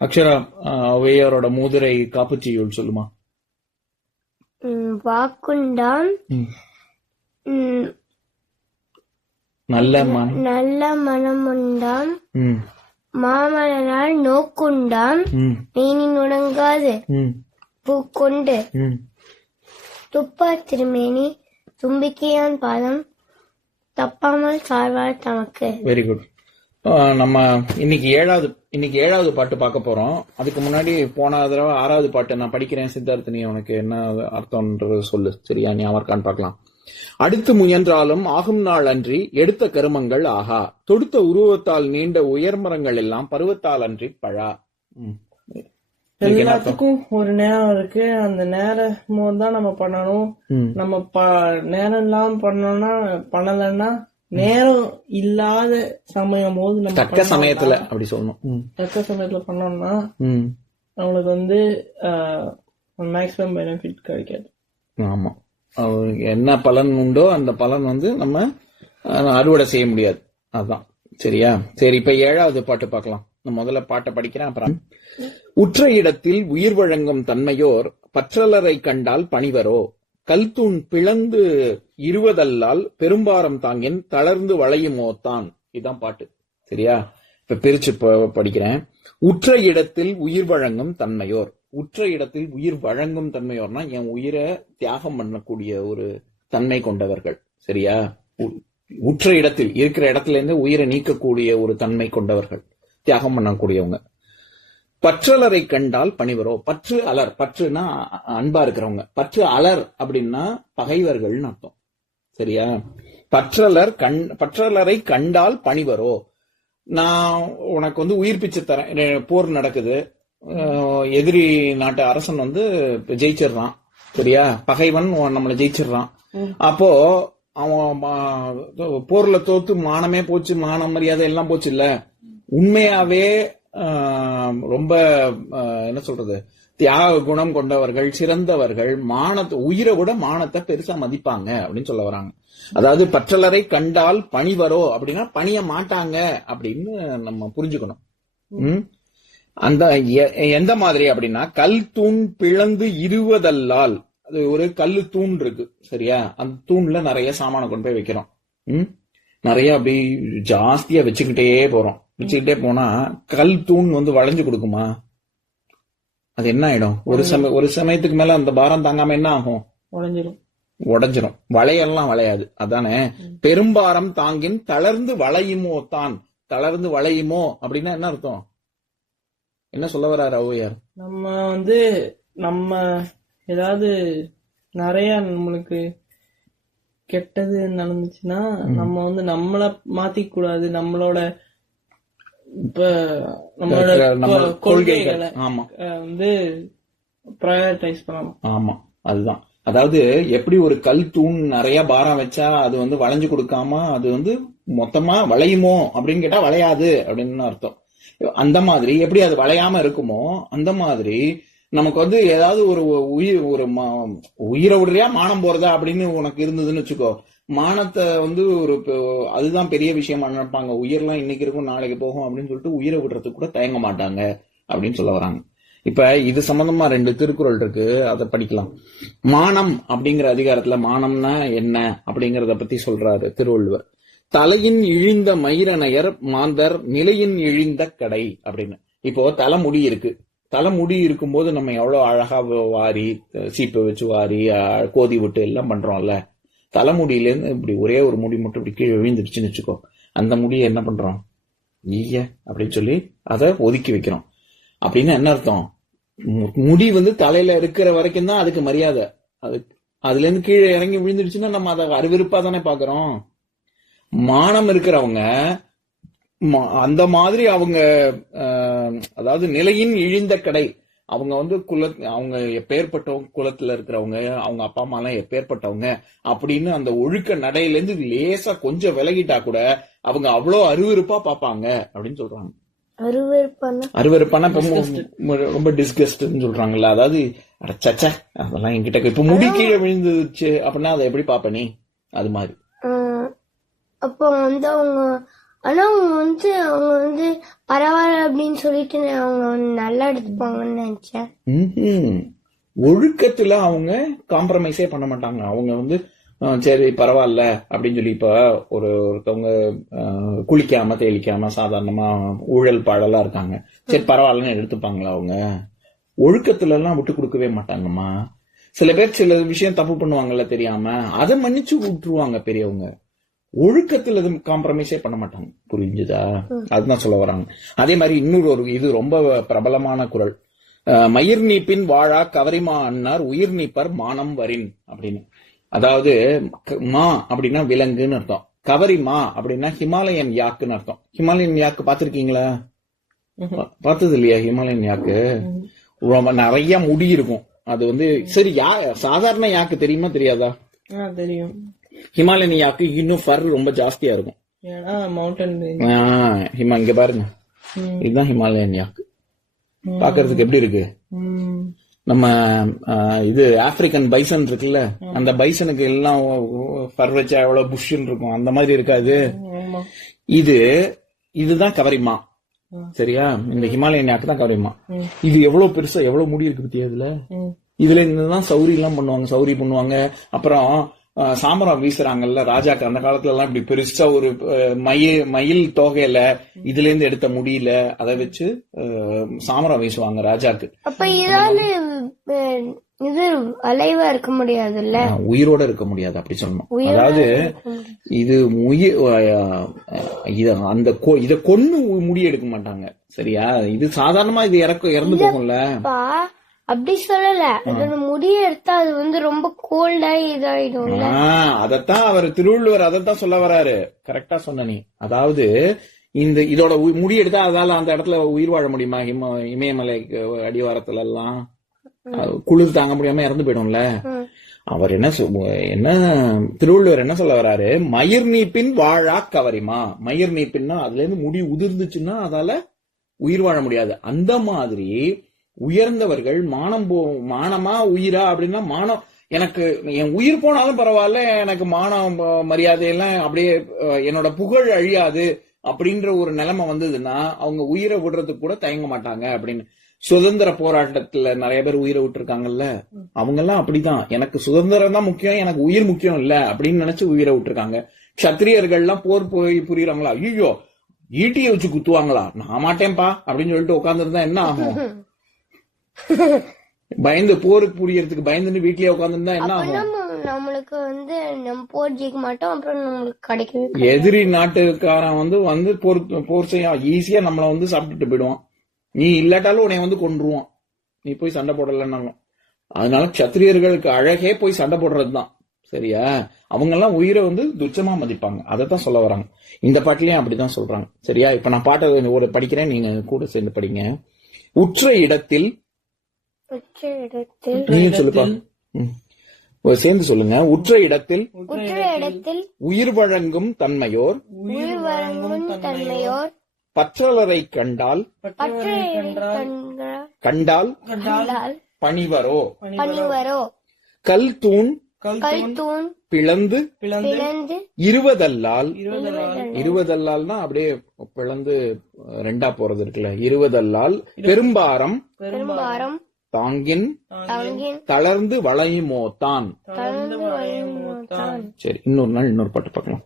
அக்ஷரா ஔவையாரோட மூதுரை காப்புச்சியுள் சொல்லுமா. ம், நல்ல மனம். நல்ல மனமுண்டாம் ம், மாமலரால் நோக்குண்டாம் நீனி நுணங்காது. பூக்கொண்டு. துப்பா திருமேனி தும்பிக்கையான் பாதம் தப்பாமல் சார்வார் தமக்கு. வெரி குட் நம்ம இன்னைக்கு ஏழாவது இன்னைக்கு ஏழாவது பாட்டு பார்க்க போறோம். அதுக்கு முன்னாடி போன தடவை ஆறாவது பாட்டு நான் படிக்கிறேன். சித்தார்த்த நீ உனக்கு என்ன அர்த்தம்ன்றது சொல்லு. சரியா? ஞாபகம் இருக்கான்னு பார்க்கலாம். அடுத்து முயன்றாலும் ஆகும் நாள் அன்றி எடுத்த கருமங்கள் ஆகா. தொடுத்த உருவத்தால் நீண்ட உயர்மரங்கள் எல்லாம் பருவத்தால் அன்றி பழா? எல்லாத்துக்கும் ஒரு நேரம் இருக்கு. அந்த நேரம் போது தான் நம்ம பண்ணணும். நம்ம நேரம் இல்லாம பண்ணோம்னா பண்ணலன்னா நேரம் இல்லாத சமயம் போது நம்ம தக்க சமயத்துல அப்படி சொல்லணும். தக்க சமயத்துல பண்ணோம்னா. நம்மளுக்கு வந்து மேக்ஸிமம் பெனிஃபிட் கிடைக்காது. ஆமா. என்ன பலன் உண்டோ அந்த பலன் வந்து நம்ம அறுவடை செய்ய முடியாது. அதான். சரியா? சரி இப்ப ஏழாவது பாட்டு பார்க்கலாம். நான் முதல்ல பாட்டை படிக்கிறேன் அப்புறம். உற்ற இடத்தில் உயிர் வழங்கும் தன்மையோர் பற்றலரை கண்டால் பணிவரோ? கல்தூண் பிளந்து இருவதல்லால் பெரும்பாரம் தாங்கின் தளர்ந்து வளையுமோத்தான் இதுதான் பாட்டு. சரியா? இப்ப பிரிச்சு ப- படிக்கிறேன். உற்ற இடத்தில் உயிர் வழங்கும் தன்மையோர். உற்ற இடத்தில் உயிர் வழங்கும் தன்மையோர்னா என் உயிரை தியாகம் பண்ணக்கூடிய ஒரு தன்மை கொண்டவர்கள். சரியா? உ- உற்ற இடத்தில் இருக்கிற இடத்துல இருந்து உயிரை நீக்கக்கூடிய ஒரு தன்மை கொண்டவர்கள். தியாகம் பண்ணக்கூடியவங்க. பற்றலரை கண்டால் பணிவரோ? பற்று அலர் பற்றுனா அன்பா இருக்கிறவங்க. பற்று அலர் அப்படின்னா பகைவர்கள்னு அர்த்தம். சரியா? பற்றலர் கண் பற்றலரை கண்டால் பணிவரோ? நான் உனக்கு வந்து உயிர் பிச்சை தரேன். போர் நடக்குது. எதிரி நாட்டு அரசன் வந்து ஜெயிச்சிடுறான் சரியா? பகைவன் நம்மளை ஜெயிச்சிடுறான் அப்போ அவன் போர்ல தோத்து மானமே போச்சு மான மரியாதை எல்லாம் போச்சு இல்ல உண்மையாவே ஆஹ், ரொம்ப என்ன சொல்றது தியாக குணம் கொண்டவர்கள் சிறந்தவர்கள் மானத்தை உயிரை விட மானத்தை பெருசா மதிப்பாங்க அப்படின்னு சொல்ல வராங்க. அதாவது பற்றலரை கண்டால் பணி வரோ அப்படின்னா பணிய மாட்டாங்க அப்படின்னு நம்ம புரிஞ்சுக்கணும். உம் அந்த எ- எந்த மாதிரி அப்படின்னா கல் தூண் பிளந்து இருவதல்லால் அது ஒரு கல்லு தூண் இருக்கு சரியா? அந்த தூண்ல நிறைய சாமானை கொண்டு போய் வைக்கிறோம். உம் நிறைய அப்படி ஜாஸ்தியா வச்சுக்கிட்டே போறோம். வச்சுக்கிட்டே போனா கல் தூண் வந்து வளைஞ்சு கொடுக்குமா? அது என்ன ஆயிடும்? ஒரு சமய ஒரு சமயத்துக்கு மேல அந்த பாரம் தாங்காம என்ன ஆகும்? உடஞ்சிரும். உடைஞ்சிரும். வளையெல்லாம் வளையாது. அதானே? பெரும்பாரம் தாங்கின் தளர்ந்து வளையுமோ தான். தளர்ந்து வளையுமோ அப்படின்னா என்ன அர்த்தம்? என்ன சொல்ல வர்றாரு ஔவையார்? நம்ம வந்து நம்ம ஏதாவது நிறைய நம்மளுக்கு கெட்டது நடந்துச்சுன்னா நம்ம வந்து நம்மள மாத்திக்க கூடாது. நம்மளோட இப்ப நம்மளோட கொள்கைகள் வந்து ப்ரையாரிட்டைஸ் பண்ணணும். ஆமா அதுதான். அதாவது எப்படி ஒரு கல் தூண் நிறைய பாரம் வச்சா அது வந்து வளைஞ்சு கொடுக்காம அது வந்து மொத்தமா வளையுமோ அப்படின்னு கேட்டா வளையாது அப்படின்னு அர்த்தம். அந்த மாதிரி எப்படி அது வளையாம இருக்குமோ அந்த மாதிரி நமக்கு வந்து ஏதாவது ஒரு உயிர் ஒரு மா- உயிரை விடுறியா? மானம் போறதா? அப்படின்னு உனக்கு இருந்ததுன்னு வச்சுக்கோ. மானத்தை வந்து ஒரு அதுதான் பெரிய விஷயமா நினைப்பாங்க. உயிரெல்லாம் இன்னைக்கு இருக்கும் நாளைக்கு போகும் அப்படின்னு சொல்லிட்டு உயிரை விடுறதுக்கு கூட தயங்க மாட்டாங்க அப்படின்னு சொல்ல வராங்க. இப்ப இது சம்பந்தமா ரெண்டு திருக்குறள் இருக்கு. அதை படிக்கலாம். மானம் அப்படிங்கிற அதிகாரத்துல மானம்னா என்ன அப்படிங்கறத பத்தி சொல்றாரு திருவள்ளுவர். தலையின் இழிந்த மயிரனையர் மாந்தர் நிலையின் இழிந்த கடை அப்படின்னு. இப்போ தலைமுடி இருக்கு. தலைமுடி இருக்கும்போது நம்ம எவ்வளோ அழகாக வாரி சீப்பை வச்சு வாரி கோதி விட்டு எல்லாம் பண்ணுறோம்ல தலைமுடியிலேருந்து இப்படி ஒரே ஒரு முடி மட்டும் இப்படி கீழே விழுந்துருச்சுன்னு வச்சுக்கோ. அந்த முடியை என்ன பண்ணுறோம் ஈய அப்படின்னு சொல்லி அதை ஒதுக்கி வைக்கிறோம். அப்படின்னு என்ன அர்த்தம்? முடி வந்து தலையில இருக்கிற வரைக்கும் தான் அதுக்கு மரியாதை. அது அதுலேருந்து கீழே இறங்கி விழுந்துடுச்சுன்னா நம்ம அதை அருவருப்பா தானே பார்க்குறோம் மானம் இருக்கிறவங்க அந்த மாதிரி அவங்க அதாவது நிலையின் இழிந்த கடை. அவங்க வந்து குல அவங்க எப்பேற்பட்டவங்க குலத்துல இருக்கிறவங்க அவங்க அப்பா அம்மா எல்லாம் எப்பேற்பட்டவங்க அப்படின்னு அந்த ஒழுக்க நடையில இருந்து லேசா கொஞ்சம் விலகிட்டா கூட அவங்க அவ்வளோ அருவருப்பா பார்ப்பாங்க அப்படின்னு சொல்றாங்க. அருவருப்பான ரொம்ப டிஸ்கஸ்ட்னு சொல்றாங்கல்ல அதாவது சச்ச அதெல்லாம் என்கிட்ட இப்ப முடி கீழே விழுந்துச்சு அப்படின்னா அதை எப்படி பாப்ப நீ? அது மாதிரி. அப்போ வந்து அவங்க ஆனா அவங்க வந்து அவங்க வந்து பரவாயில்ல அப்படின்னு சொல்லிட்டு அவங்க நல்லா எடுத்துப்பாங்கன்னு நினைச்சேன். ம்ஹும். ஒழுக்கத்துல அவங்க காம்ப்ரமைஸே பண்ண மாட்டாங்க. அவங்க வந்து சரி பரவாயில்ல அப்படின்னு சொல்லி இப்ப ஒரு ஒருத்தவங்க குளிக்காம தேளிக்காம சாதாரணமா ஊழல் பாடலா இருக்காங்க. சரி பரவாயில்லன்னு எடுத்துப்பாங்களா அவங்க? ஒழுக்கத்துல எல்லாம் விட்டு கொடுக்கவே மாட்டாங்கம்மா. சில பேர் சில விஷயம் தப்பு பண்ணுவாங்கல்ல தெரியாம அதை மன்னிச்சு விட்டுருவாங்க பெரியவங்க. ஒழுக்கத்துல இது காம்ப்ரமைஸே பண்ண மாட்டாங்க. புரிஞ்சுதா? அதுதான் சொல்ல வராங்க. அதே மாதிரி இன்னொரு ஒரு இது ரொம்ப பிரபலமான குரல். மயிர் நீப்பின் வாழா கவரிமா அன்னார் உயிர் நீப்பர் மானம் வரின் அப்படின்னு. அதாவது மா அப்படின்னா விலங்குன்னு அர்த்தம். கவரி மா அப்படின்னா ஹிமாலயன் யாக்குன்னு அர்த்தம். ஹிமாலயன் யாக்கு பாத்திருக்கீங்களா பார்த்தது இல்லையா ஹிமாலயன் யாக்கு? ரொம்ப நிறைய முடி இருக்கும். அது வந்து சரி யா சாதாரண யாக்கு தெரியுமா தெரியாதா? தெரியும். ஹிமாலயன் யாக்கு இன்னும் ஃபர் ரொம்ப ஜாஸ்தியா இருக்கும். ஹிமா இங்க பாருங்க. இதுதான் ஹிமாலயன் யாக்கு பாக்குறதுக்கு எப்படி இருக்கு? நம்ம இது ஆப்பிரிக்கன் பைசன் இருக்குல்ல அந்த பைசனுக்கு எல்லாம் ஃபர் வச்சா எவ்வளவு புஷ்ன்னு இருக்கும். அந்த மாதிரி இருக்காது. இது இதுதான் கவரிமா. சரியா? இந்த ஹிமாலயன் யாக்கு தான் கவரிமா. இது எவ்வளவு பெருசா எவ்வளவு முடி இருக்கு பத்தியா இதுல. இதுல இருந்துதான் சௌரி எல்லாம் பண்ணுவாங்க சௌரி பண்ணுவாங்க. அப்புறம் சாமரம் வீசுறாங்கல்ல ராஜாக்கு அந்த காலத்துல எல்லாம் இப்படி பெருசா ஒரு அஹ், மயில் தொகையில இதுல இருந்து எடுத்த முடியல அதை வச்சு சாமரம் வீசுவாங்க ராஜாக்கு. அப்ப இதால இது அலைவா இருக்க முடியாதுல்ல? உயிரோட இருக்க முடியாது அப்படி சொல்லணும். அதாவது. இது உயிர் இத அந்த இத கொன்னு முடி எடுக்க மாட்டாங்க. சரியா? இது சாதாரணமா இது இறக்க இறந்து போகும்ல. அப்படி சொல்லல. அதோட முடிய எடுத்தா அது வந்து ரொம்ப கோல்டா இதாயிடும்ல. ஆஹ் அதத்தான் அவர் திருவள்ளுவர் அதைத்தான் சொல்ல வராரு. கரெக்டா சொன்ன நீ. அதாவது இந்த இதோட முடி எடுத்தா அதால அந்த இடத்துல உயிர் வாழ முடியுமா? இம இமயமலை அடிவாரத்துல எல்லாம் குளிர் தாங்க முடியாம இறந்து போயிடும்ல. அவர் என்ன என்ன திருவள்ளுவர் என்ன சொல்ல வராரு? மயிர் நீப்பின் வாழா கவரிமா. மயிர் நீப்பின்னா அதுல இருந்து முடி உதிர்ந்துச்சுன்னா அதால உயிர் வாழ முடியாது. அந்த மாதிரி உயர்ந்தவர்கள் மானம் போ மானமா உயிரா அப்படின்னா மானம் எனக்கு என் உயிர் போனாலும் பரவாயில்ல எனக்கு மானம் அஹ், மரியாதை எல்லாம் அப்படியே என்னோட புகழ் அழியாது அப்படின்ற ஒரு நிலைமை வந்ததுன்னா அவங்க உயிரை விடுறதுக்கு கூட தயங்க மாட்டாங்க அப்படின்னு. சுதந்திர போராட்டத்துல நிறைய பேர் உயிரை விட்டுருக்காங்கல்ல? அவங்க எல்லாம் அப்படிதான். எனக்கு சுதந்திரம் தான் முக்கியம் எனக்கு உயிர் முக்கியம் இல்ல அப்படின்னு நினைச்சு உயிரை விட்டுருக்காங்க. கத்திரியர்கள் எல்லாம் போர் போய் புரியுறாங்களா? ஐயோ ஈட்டியை வச்சு குத்துவாங்களா? நான் மாட்டேன்பா அப்படின்னு சொல்லிட்டு உட்காந்துருந்தா என்ன ஆகும்? பயந்து போருக்கு புரியறதுக்கு பயந்துன்னு வீட்லயே உட்காந்துருந்தா என்ன ஆகும்? நம்ம நம்மளுக்கு வந்து நம்ம போர் ஜெயிக்க மாட்டோம் அப்புறம் நம்மளுக்கு கிடைக்கவே எதிரி நாட்டுக்காரன் வந்து வந்து போர் போர் செய்ய ஈஸியா நம்மள வந்து சாப்பிட்டுட்டு போயிடுவான். நீ இல்லாட்டாலும் உன்னை வந்து கொன்றுவான். நீ போய் சண்டை போடலன்னாலும். அதனால சத்திரியர்களுக்கு அழகே போய் சண்டை போடுறதுதான். சரியா? அவங்க எல்லாம் உயிரை வந்து துச்சமா மதிப்பாங்க. அதைத்தான் சொல்ல வராங்க. இந்த பாட்டிலையும் அப்படிதான் சொல்றாங்க. சரியா? இப்ப நான் பாட்டை ஒரு படிக்கிறேன். நீங்க கூட சேர்ந்து படிங்க. உற்ற இடத்தில் இடத்தில். நீங்க சொல்லுப்பா. சேர்ந்து சொல்லுங்க. உற்ற இடத்தில் உற்ற இடத்தில். உயிர் வழங்கும் தன்மையோர். உயிர் வழங்கும் தன்மையோர். பற்றலரை கண்டால். கண்டால். கண்டால். பணிவரோ. பணிவரோ. கல் தூண். கல் தூண். பிளந்து. பிளந்து. இருவதல்லால். இருவதல்லால்னா அப்படியே பிளந்து ரெண்டா போறது இருக்குல்ல. இருவதல்லால். பெரும்பாரம். பெரும்பாரம். தாங்கின் தளர்ந்து வளையுமோ தான். சரி இன்னொரு நாள் இன்னொரு பாட்டு பார்க்கலாம்.